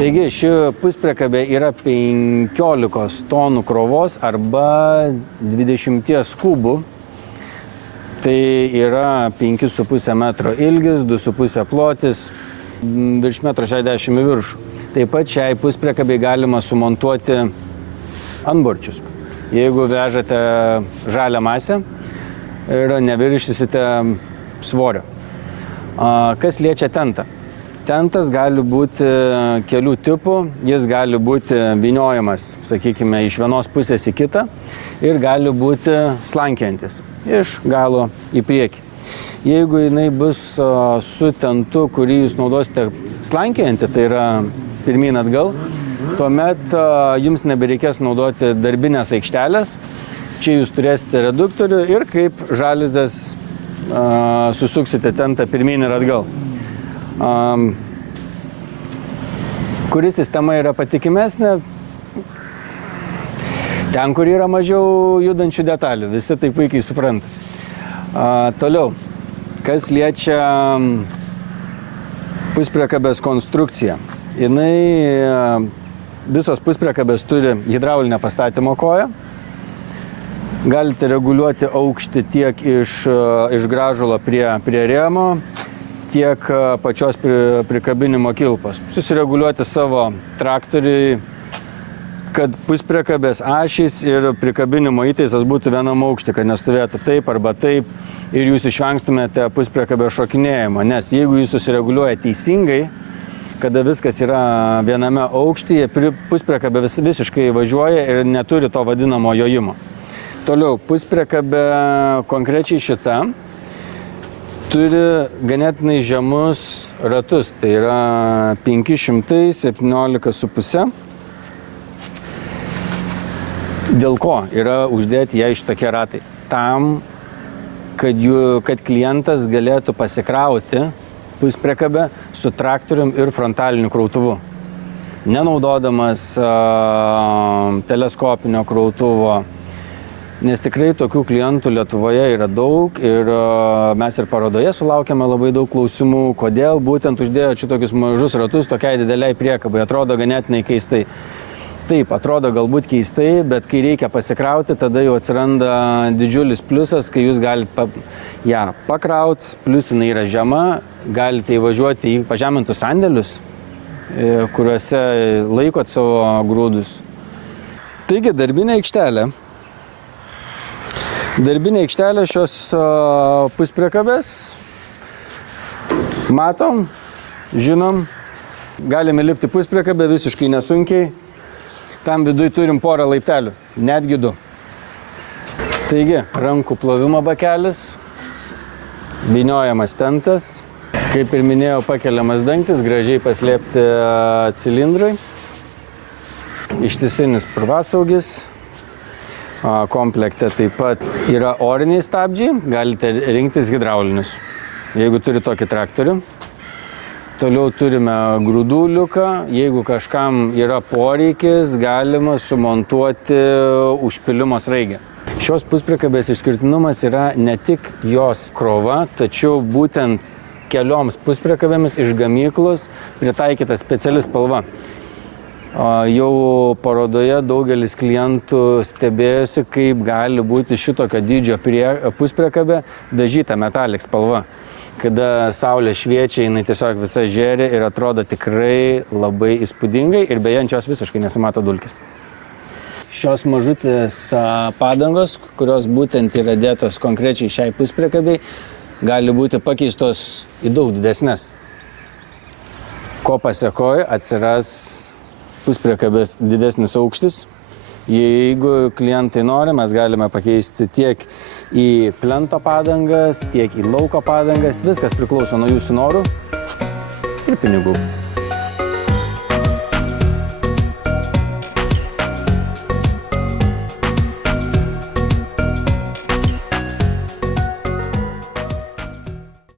Taigi ši puspriekabė yra 15 tonų krovos arba 20 kubų. Tai yra 5,5 metro ilgis, 2,5 plotis, virš 1,60 m į viršų. Taip pat šiai puspriekabei galima sumontuoti antborčius. Jeigu vežate žalią masę ir neviršysite svorio. Kas liečia tentą? Tentas gali būti kelių tipų, jis gali būti vyniojamas, sakykime, iš vienos pusės į kitą ir gali būti slankiojantis iš galo į priekį. Jeigu jinai bus su tentu, kurį jūs naudosite slankiojantį, tai yra pirmyn atgal, tuomet jums nebereikės naudoti darbinės aikštelės. Čia jūs turėsite reduktorių ir kaip žaliuzės susuksite tentą pirmyn ir atgal. Kuri sistema yra patikimesnė? Ten, kur yra mažiau judančių detalių. Visi tai puikiai supranta. Toliau, kas liečia puspriekabės konstrukciją. Visos puspriekabės turi hidraulinę pastatymo koją. Galite reguliuoti aukštį tiek iš grąžulo prie rėmo, tiek pačios prikabinimo kilpos. Susireguliuoti savo traktoriui, kad puspriekabės ašys ir prikabinimo įtaisas būtų vienam aukštį, kad nestovėtų taip arba taip ir jūs išvengstumėte puspriekabės šokinėjimo. Nes jeigu jūs susireguliuoja teisingai, kada viskas yra viename aukštyje, puspriekabė visiškai važiuoja ir neturi to vadinamo jojimo. Toliau, puspriekabė konkrečiai šita turi ganėtinai žemus ratus, tai yra 517,5. Dėl ko yra uždėti ją šitokie ratai? Tam, kad klientas galėtų pasikrauti puspriekabę su traktorium ir frontaliniu krautuvu. Nenaudodamas teleskopinio krautuvo. Nes tikrai tokių klientų Lietuvoje yra daug ir mes ir parodoje sulaukėme labai daug klausimų, kodėl būtent uždėjo šitokius mažus ratus tokiai dideliai priekabai. Atrodo ganėtinai keistai. Taip, atrodo galbūt keistai, bet kai reikia pasikrauti, tada jau atsiranda didžiulis pliusas, kai jūs galite ją pakrauti, plius jinai yra žema, galite įvažiuoti į pažemintus sandėlius, kuriuose laikot savo grūdus. Taigi, darbinė aikštelė. Darbinė aikštelė šios puspriekabės. Matom, žinom, galime lipti puspriekabę visiškai nesunkiai. Tam viduj turim porą laiptelių, netgi 2. Taigi, rankų plovimo bakelis, vyniojamas tentas, kaip ir minėjau, pakeliamas dangtis, gražiai paslėpti cilindrai, ištisinis purvasaugis. Komplekte taip pat yra oriniai stabdžiai, galite rinktis hidraulinius, jeigu turi tokį traktorių. Toliau turime grūdų liuką, jeigu kažkam yra poreikis, galima sumontuoti užpylimo sraigę. Šios puspriekabės išskirtinumas yra ne tik jos krova, tačiau būtent kelioms puspriekabėmis iš gamyklos pritaikyta speciali spalva. Jau parodoje daugelis klientų stebėjosi, kaip gali būti šitokio dydžio puspriekabė dažyta metalik spalva. Kada saulė šviečia, jinai tiesiog visa žėri ir atrodo tikrai labai įspūdingai ir beje, ant jos visiškai nesimato dulkės. Šios mažutės padangos, kurios būtent yra dėtos konkrečiai šiai puspriekabei, gali būti pakeistos į daug didesnes. Ko pasekoje atsiras puspriekabės didesnis aukštis. Jeigu klientai nori, mes galime pakeisti tiek į plento padangas, tiek į lauko padangas. Viskas priklauso nuo jūsų norų ir pinigų.